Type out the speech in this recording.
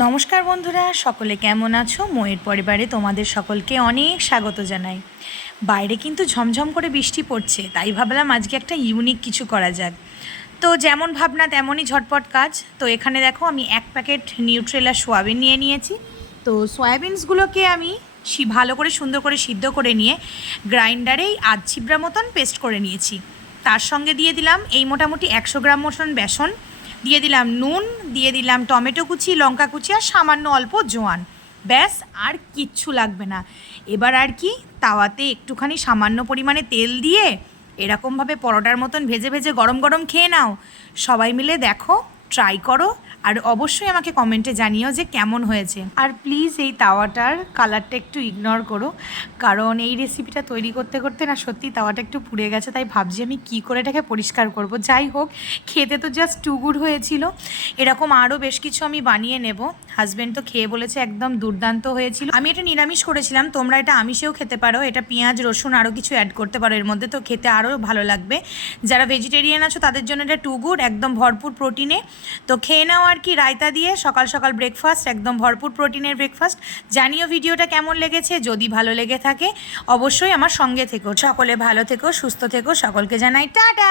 নমস্কার বন্ধুরা, সকলে কেমন আছো? ময়ের পরিবারে তোমাদের সকলকে অনেক স্বাগত জানাই। বাইরে কিন্তু ঝমঝম করে বৃষ্টি পড়ছে, তাই ভাবলাম আজকে একটা ইউনিক কিছু করা যাক। তো যেমন ভাবনা তেমনই ঝটপট কাজ। তো এখানে দেখো আমি এক প্যাকেট নিউট্রেলা সোয়াবিন নিয়ে নিয়েছি। তো সয়াবিনসগুলোকে আমি ভালো করে সুন্দর করে সিদ্ধ করে নিয়ে গ্রাইন্ডারেই আধ ছিবড়া মতন পেস্ট করে নিয়েছি। তার সঙ্গে দিয়ে দিলাম এই মোটামুটি একশো গ্রাম মতন বেসন। দিয়ে দিলাম নুন, দিয়ে দিলাম টমেটো কুচি, লঙ্কা কুচি আর সামান্য অল্প জোয়ান। ব্যাস, আর কিচ্ছু লাগবে না। এবার আর কি, তাওয়াতে একটুখানি সামান্য পরিমাণে তেল দিয়ে এরকমভাবে পরোটার মতন ভেজে ভেজে গরম গরম খেয়ে নাও। সবাই মিলে দেখো ট্রাই করো। আর অবশ্যই আমাকে কমেন্টে জানিও যে কেমন হয়েছে। আর প্লিজ এই তাওয়াটার কালারটা একটু ইগনোর করো। কারণ এই রেসিপিটা তৈরি করতে করতে না সত্যি তাওয়াটা একটু পুড়ে গেছে, তাই ভাবছি আমি কি করে এটাকে পরিষ্কার করব। যাই হোক, খেতে তো জাস্ট টুগুড হয়েছিল। এরকম আরও বেশ কিছু আমি বানিয়ে নেব। হাজব্যান্ড তো খেয়ে বলেছে একদম দুর্দান্ত হয়েছিল। আমি এটা নিরামিষ করেছিলাম, তোমরা এটা আমিষেও খেতে পারো। এটা পেঁয়াজ, রসুন আরও কিছু অ্যাড করতে পারো, এর মধ্যে তো খেতে আরও ভালো লাগবে। যারা ভেজিটেরিয়ান আছো, তাদের জন্য এটা টু গুড একদম ভরপুর প্রোটিনে তো খেয়ে নাও আর কি রায়তা দিয়ে, সকাল সকাল ব্রেকফাস্ট একদম ভরপুর প্রোটিনের ব্রেকফাস্ট জানিও ভিডিওটা কেমন লেগেছে, যদি ভালো লেগে থাকে, অবশ্যই আমার সঙ্গে থেকো। সকলে ভালো থেকো, সুস্থ থেকো, সকলকে জানাই টাটা!